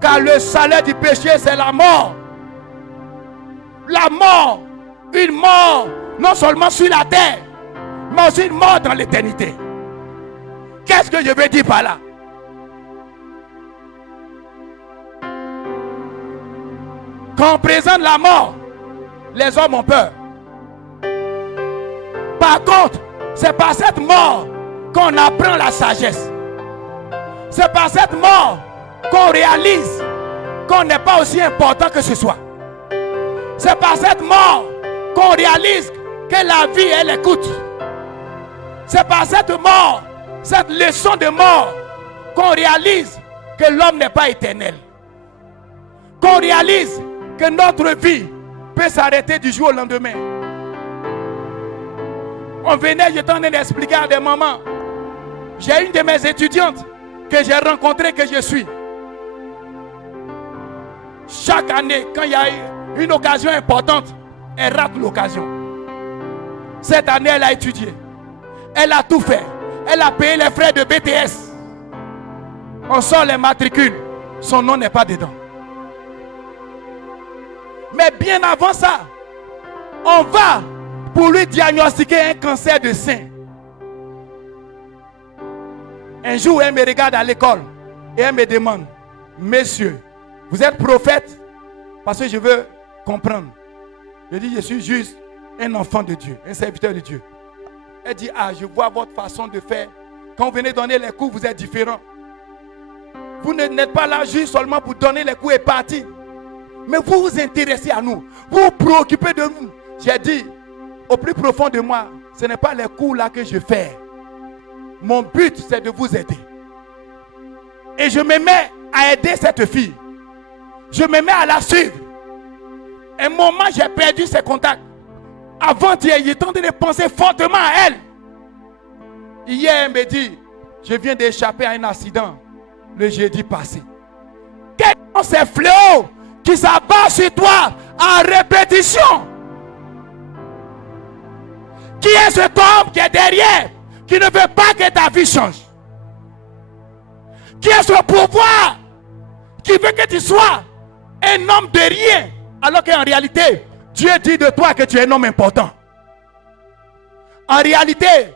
Car le salaire du péché, c'est la mort. La mort, une mort, non seulement sur la terre, mais aussi une mort dans l'éternité. Qu'est-ce que je veux dire par là? Quand on présente la mort, les hommes ont peur. Par contre, c'est par cette mort qu'on apprend la sagesse. C'est par cette mort qu'on réalise qu'on n'est pas aussi important que ce soit. C'est par cette mort qu'on réalise que la vie, elle écoute. C'est par cette mort, cette leçon de mort, qu'on réalise que l'homme n'est pas éternel. Qu'on réalise que notre vie peut s'arrêter du jour au lendemain. On venait, j'étais en train d'expliquer à des mamans. J'ai une de mes étudiantes que j'ai rencontrée, que je suis. Chaque année, quand il y a une occasion importante, elle rate l'occasion. Cette année, elle a étudié. Elle a tout fait. Elle a payé les frais de BTS. On sort les matricules. Son nom n'est pas dedans. Mais bien avant ça, on va pour lui diagnostiquer un cancer de sein. Un jour, elle me regarde à l'école et elle me demande: Monsieur, vous êtes prophète? Parce que je veux comprendre. Je dis: je suis juste un enfant de Dieu, un serviteur de Dieu. Elle dit: ah, je vois votre façon de faire. Quand vous venez donner les cours, vous êtes différent. Vous n'êtes pas là juste seulement pour donner les cours et partir. Mais vous vous intéressez à nous. Vous vous préoccupez de nous. J'ai dit, au plus profond de moi, ce n'est pas les cours là que je fais. Mon but, c'est de vous aider. Et je me mets à aider cette fille. Je me mets à la suivre. Un moment, j'ai perdu ses contacts. Avant-hier, il est en train de penser fortement à elle. Hier, elle me dit: je viens d'échapper à un accident le jeudi passé. Quels sont ces fléaux qui s'abattent sur toi en répétition? Qui est cet homme qui est derrière, qui ne veut pas que ta vie change? Qui est ce pouvoir qui veut que tu sois un homme de rien, alors qu'en réalité, Dieu dit de toi que tu es un homme important? En réalité,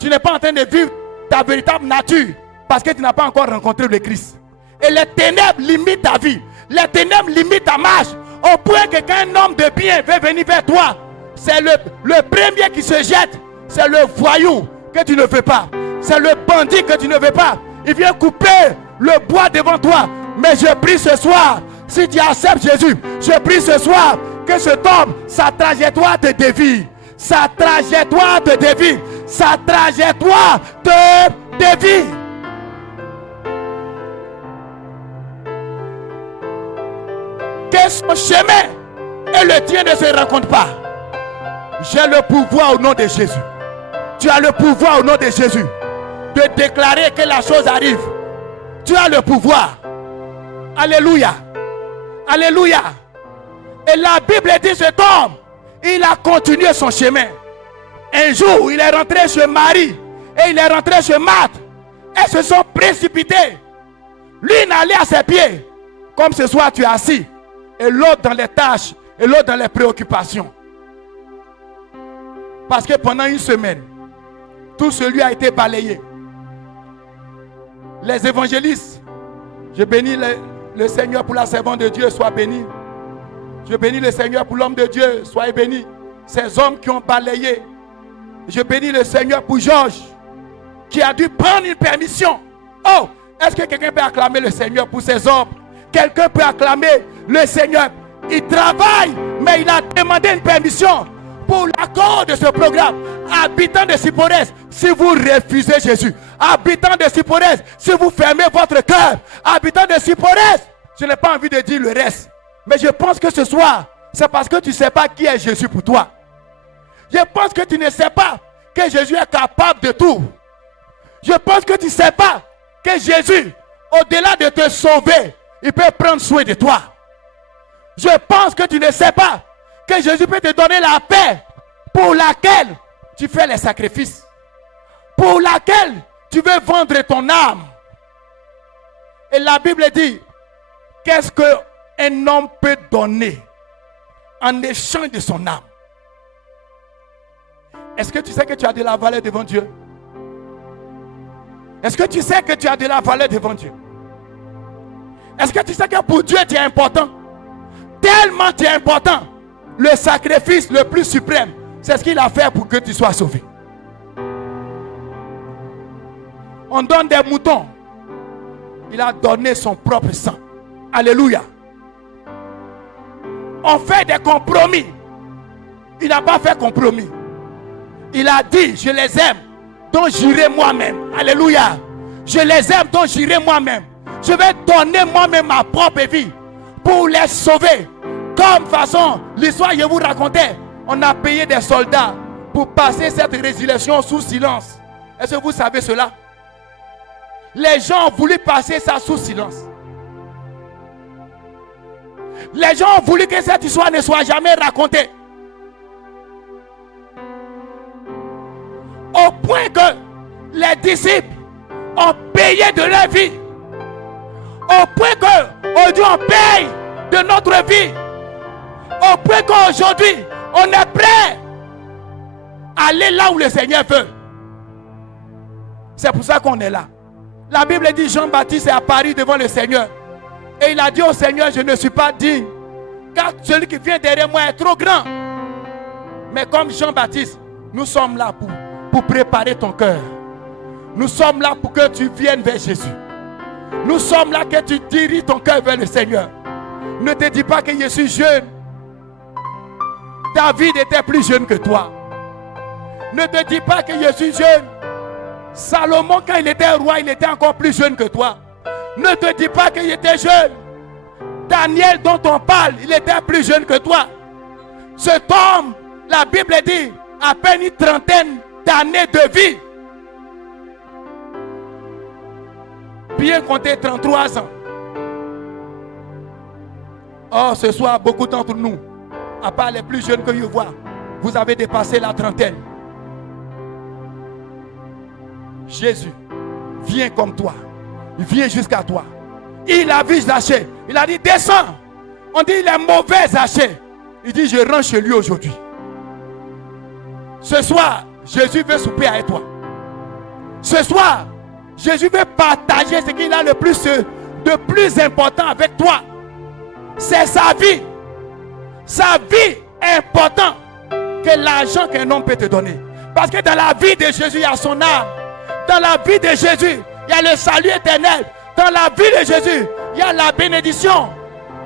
tu n'es pas en train de vivre ta véritable nature parce que tu n'as pas encore rencontré le Christ. Et les ténèbres limitent ta vie. Les ténèbres limitent ta marche. Au point que quand un homme de bien veut venir vers toi, c'est le premier qui se jette. C'est le voyou que tu ne veux pas. C'est le bandit que tu ne veux pas. Il vient couper le bois devant toi. Mais je prie ce soir, si tu acceptes Jésus, je prie ce soir que cet homme, sa trajectoire te dévie. Sa trajectoire te dévie. Sa trajectoire te dévie. Que son chemin et le tien ne se rencontrent pas. J'ai le pouvoir au nom de Jésus. Tu as le pouvoir au nom de Jésus de déclarer que la chose arrive. Tu as le pouvoir. Alléluia. Alléluia. Et la Bible dit: cet homme, il a continué son chemin. Un jour, il est rentré chez Marie et il est rentré chez Marthe. Elles se sont précipitées. L'une allait à ses pieds, comme ce soir tu es assis, et l'autre dans les tâches, et l'autre dans les préoccupations. Parce que pendant une semaine, tout celui a été balayé. Les évangélistes, je bénis le Seigneur pour la servante de Dieu, soit béni. Je bénis le Seigneur pour l'homme de Dieu, soyez béni. Ces hommes qui ont balayé. Je bénis le Seigneur pour Georges, qui a dû prendre une permission. Oh, est-ce que quelqu'un peut acclamer le Seigneur pour ses hommes? Quelqu'un peut acclamer le Seigneur? Il travaille, mais il a demandé une permission pour l'accord de ce programme. Habitants de Sipores, si vous refusez Jésus, habitants de Sipores, si vous fermez votre cœur, habitants de Sipores, je n'ai pas envie de dire le reste, mais je pense que ce soir, c'est parce que tu ne sais pas qui est Jésus pour toi. Je pense que tu ne sais pas que Jésus est capable de tout. Je pense que tu ne sais pas que Jésus, au-delà de te sauver, il peut prendre soin de toi. Je pense que tu ne sais pas que Jésus peut te donner la paix pour laquelle tu fais les sacrifices, pour laquelle tu veux vendre ton âme. Et la Bible dit Qu'est-ce qu'un homme peut donner en échange de son âme? Est-ce que tu sais que tu as de la valeur devant Dieu? Est-ce que tu sais que tu as de la valeur devant Dieu? Est-ce que tu sais que pour Dieu tu es important? Tellement tu es important. Le sacrifice le plus suprême, c'est ce qu'il a fait pour que tu sois sauvé. On donne des moutons. Il a donné son propre sang. Alléluia. On fait des compromis. Il n'a pas fait compromis. Il a dit, je les aime, donc j'irai moi-même. Alléluia. Je les aime, donc j'irai moi-même. Je vais donner moi-même ma propre vie pour les sauver. Comme façon, l'histoire que je vous racontais, on a payé des soldats pour passer cette résolution sous silence. Est-ce que vous savez cela? Les gens ont voulu passer ça sous silence. Les gens ont voulu que cette histoire ne soit jamais racontée. Au point que les disciples ont payé de leur vie. Au point qu'aujourd'hui on paye de notre vie. Au point qu'aujourd'hui on est prêt à aller là où le Seigneur veut. C'est pour ça qu'on est là. La Bible dit Jean-Baptiste est apparu devant le Seigneur. Et il a dit au Seigneur, je ne suis pas digne, car celui qui vient derrière moi est trop grand. Mais comme Jean-Baptiste, nous sommes là pour préparer ton cœur. Nous sommes là pour que tu viennes vers Jésus. Nous sommes là que tu diriges ton cœur vers le Seigneur. Ne te dis pas que je suis jeune. David était plus jeune que toi. Ne te dis pas que je suis jeune. Salomon, quand il était roi, il était encore plus jeune que toi. Ne te dis pas que j'étais jeune. Daniel dont on parle, il était plus jeune que toi. Cet homme, la Bible dit, à peine une trentaine d'années de vie. Bien compté 33 ans. Or, ce soir, beaucoup d'entre nous, à part les plus jeunes que je vois, vous avez dépassé la trentaine. Jésus vient comme toi. Il vient jusqu'à toi. Il a vu Zachée. Il a dit, descends. On dit, il est mauvais Zachée. Il dit, je rentre chez lui aujourd'hui. Ce soir, Jésus veut souper avec toi. Ce soir, Jésus veut partager ce qu'il a de plus important avec toi. C'est sa vie. Sa vie est importante que l'argent qu'un homme peut te donner. Parce que dans la vie de Jésus, il y a son âme. Dans la vie de Jésus, il y a le salut éternel. Dans la vie de Jésus, il y a la bénédiction.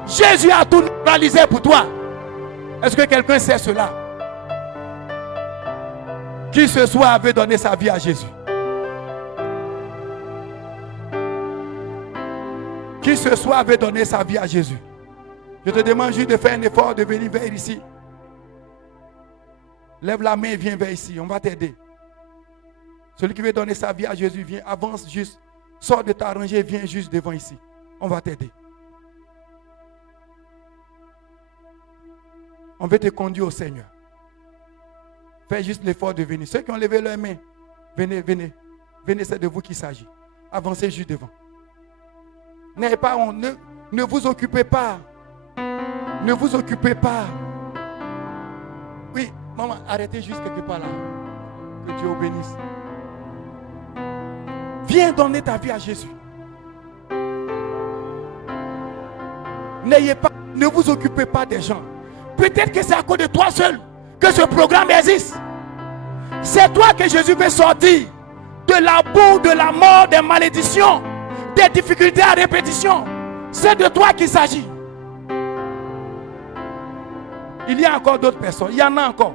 Jésus a tout réalisé pour toi. Est-ce que quelqu'un sait cela? Qui ce soir veut donner sa vie à Jésus? Qui ce soir veut donner sa vie à Jésus? Je te demande juste de faire un effort de venir vers ici. Lève la main et viens vers ici. On va t'aider. Celui qui veut donner sa vie à Jésus, viens, avance juste. Sors de ta rangée, viens juste devant ici. On va t'aider. On veut te conduire au Seigneur. Fais juste l'effort de venir. Ceux qui ont levé leurs mains, venez, venez. Venez, c'est de vous qu'il s'agit. Avancez juste devant. N'ayez pas honte. Ne vous occupez pas. Ne vous occupez pas. Oui, maman, arrêtez juste quelque part là. Que Dieu vous bénisse. Viens donner ta vie à Jésus. Ne vous occupez pas des gens. Peut-être que c'est à cause de toi seul que ce programme existe. C'est toi que Jésus veut sortir de la boue, de la mort, des malédictions, des difficultés à répétition. C'est de toi qu'il s'agit. Il y a encore d'autres personnes. Il y en a encore.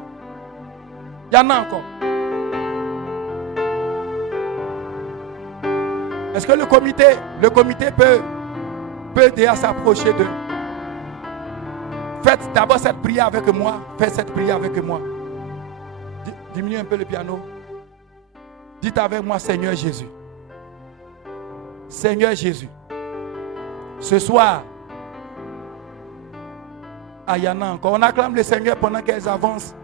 Il y en a encore. Est-ce que le comité peut déjà s'approcher d'eux? Faites d'abord cette prière avec moi. Faites cette prière avec moi. Diminuez un peu le piano. Dites avec moi, Seigneur Jésus. Seigneur Jésus. Ce soir, il y en a encore. On acclame le Seigneur pendant qu'elles avancent.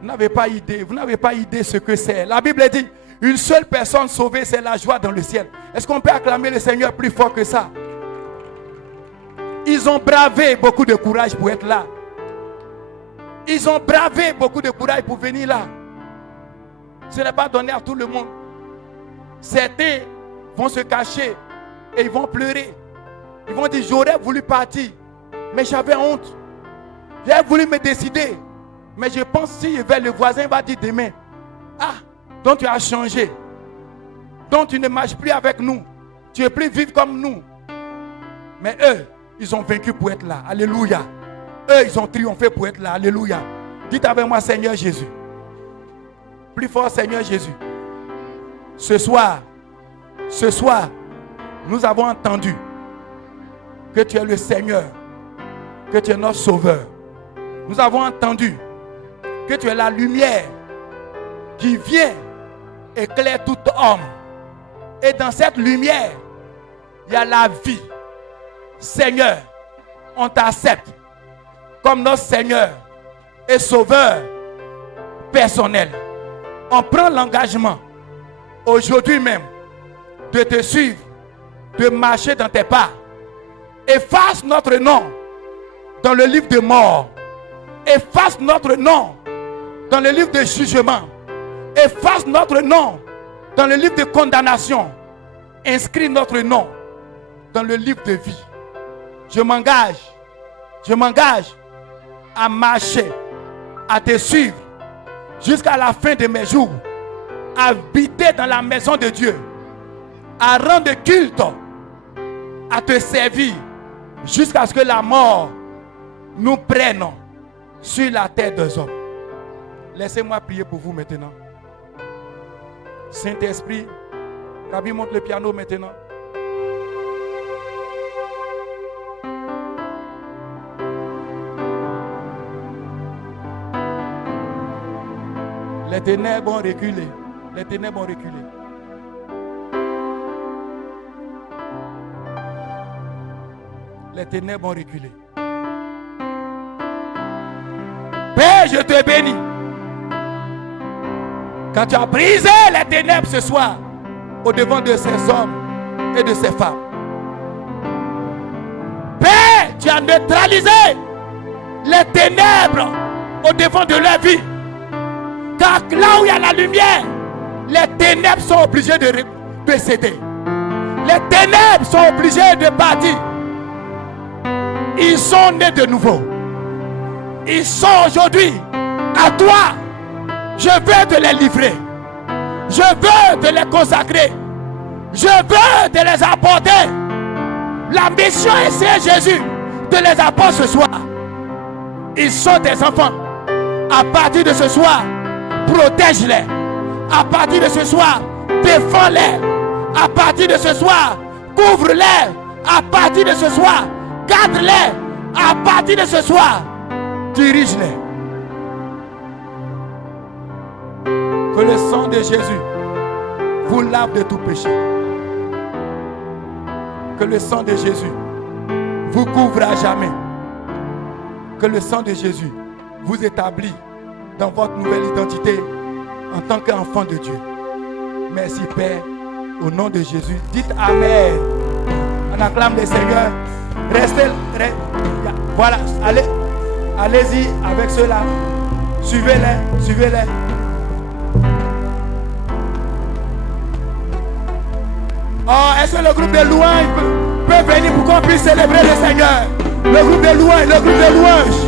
Vous n'avez pas idée ce que c'est. La Bible dit, Une seule personne sauvée, c'est la joie dans le ciel. Est-ce qu'on peut acclamer le Seigneur plus fort que ça? Ils ont bravé beaucoup de courage pour être là. Ils ont bravé beaucoup de courage pour venir là. Ce n'est pas donné à tout le monde. Certains vont se cacher et ils vont pleurer. Ils vont dire, j'aurais voulu partir, mais j'avais honte. J'avais voulu me décider. Mais je pense si je vais, le voisin va dire demain, ah, donc tu as changé. Donc tu ne marches plus avec nous. Tu es plus vivre comme nous. Mais eux, ils ont vaincu pour être là. Alléluia. Eux, ils ont triomphé pour être là. Alléluia. Dites avec moi, Seigneur Jésus. Plus fort, Seigneur Jésus. Ce soir, nous avons entendu que tu es le Seigneur, que tu es notre Sauveur. Nous avons entendu que tu es la lumière qui vient éclairer tout homme. Et dans cette lumière, il y a la vie. Seigneur, on t'accepte comme notre Seigneur et Sauveur personnel. On prend l'engagement aujourd'hui même de te suivre, de marcher dans tes pas. Efface notre nom dans le livre de mort. Efface notre nom dans le livre de jugement. Efface notre nom dans le livre de condamnation. Inscris notre nom dans le livre de vie. Je m'engage à marcher, à te suivre jusqu'à la fin de mes jours, à habiter dans la maison de Dieu, à rendre culte, à te servir jusqu'à ce que la mort nous prenne sur la terre des hommes. Laissez-moi prier pour vous maintenant. Saint-Esprit, Rabbi monte le piano maintenant. Les ténèbres ont reculé. Les ténèbres ont reculé. Les ténèbres ont reculé. Père, je te bénis. Quand tu as brisé les ténèbres ce soir, au devant de ces hommes et de ces femmes. Père, tu as neutralisé les ténèbres au devant de leur vie. Car là où il y a la lumière, les ténèbres sont obligées de céder. Les ténèbres sont obligées de partir. Ils sont nés de nouveau. Ils sont aujourd'hui à toi. Je veux te les livrer. Je veux te les consacrer. Je veux te les apporter. La mission est, Seigneur Jésus, de les apporter ce soir. Ils sont tes enfants. À partir de ce soir, protège-les. À partir de ce soir, défends-les. À partir de ce soir, couvre-les. À partir de ce soir, garde-les. À partir de ce soir, dirige-les. Que le sang de Jésus vous lave de tout péché. Que le sang de Jésus vous couvre à jamais. Que le sang de Jésus vous établit dans votre nouvelle identité en tant qu'enfant de Dieu. Merci Père, au nom de Jésus. Dites Amen. On acclame le Seigneur. Restez. Voilà, allez-y avec ceux-là. Suivez-les. Oh, est-ce que le groupe de louanges peut venir pour qu'on puisse célébrer le Seigneur? Le groupe de louanges.